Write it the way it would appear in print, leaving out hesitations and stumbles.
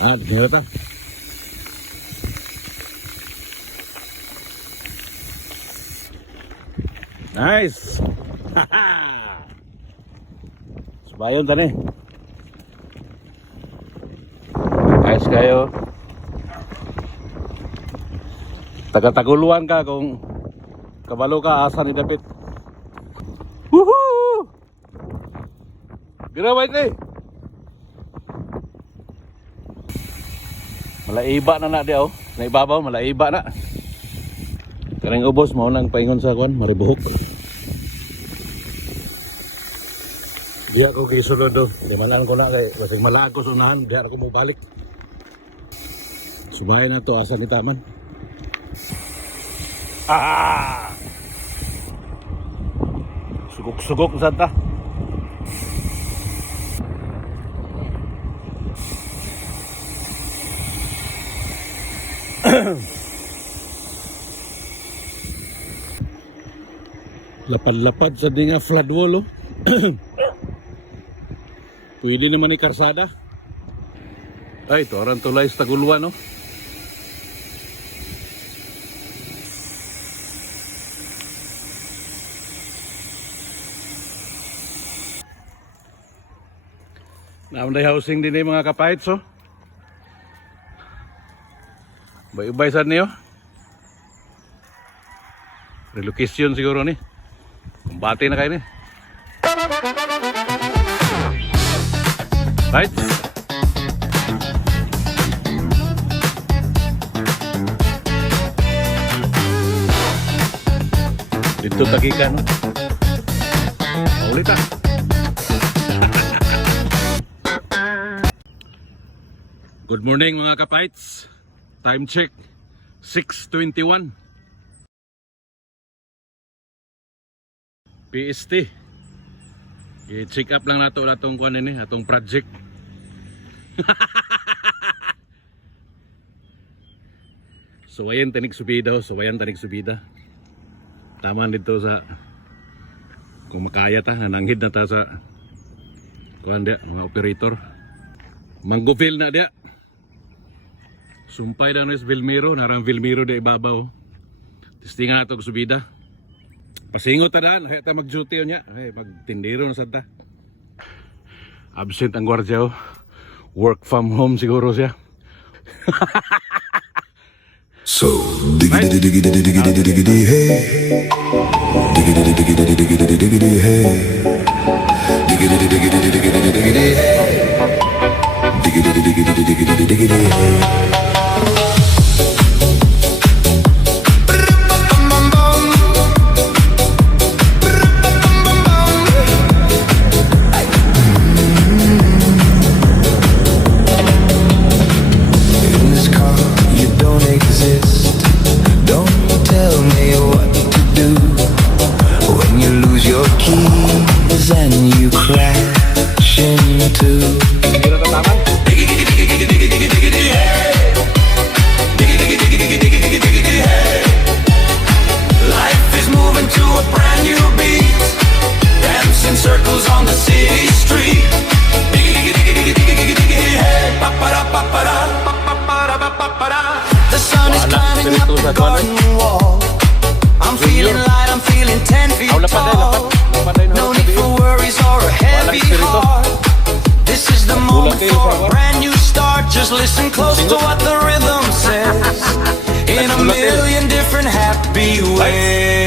Dito ta. Nice. Subayon tani. Guys kayo. Taga-taguluan ka kung kabalo ka asa ni David. Woohoo! Giraway ni. Malaiba na dia oh. Naibabaw malaiba na. Karing ubos mo nang paingon sa kwan, marubuhok. Di ako gisulod do. Dimanan ko na kay basig malaag ko sunahan, di ako mo balik. Subay na to asa ni taman. Ah! Sugok-sugok sa ta. Lapad-lapad sa di nga flood wall oh. Pwede naman ni karsada. Ay, ito aran tulay sa Taguluan oh. Naunday housing din mga kapites oh. Bay-ubay sad niyo. Relocation siguro ni. Kumbate na kayo ni. Right? Dito tagikan no. Ulit ah. Good morning mga kapites. Time check 6:21 PST. I-check up lang nato atong kuan ini, atong project. Suwayan tanig subida, suwayan tanig subida. Taman dito sa kung makaya ta, nananghid na ta sa kuan dia, mga operator. Manggofil na dia. Sumpay na is Vilmiro, narang Vilmiro na ibabaw. Testingan nato subida. Pasingot ta daan, kaya ta mag-duty niya. Ay, magtindiro na sad ta. Absent ang gwardiya oh. Work from home siguro siya. So, diggity diggity diggity diggity hey. Diggity diggity diggity diggity hey. Diggity diggity diggity diggity hey. Diggity diggity diggity diggity hey. I'm feeling light, I'm feeling 10 feet tall. No need for worries or a heavy heart. This is the moment for a brand new start. Just listen close to what the rhythm says in a million different happy ways.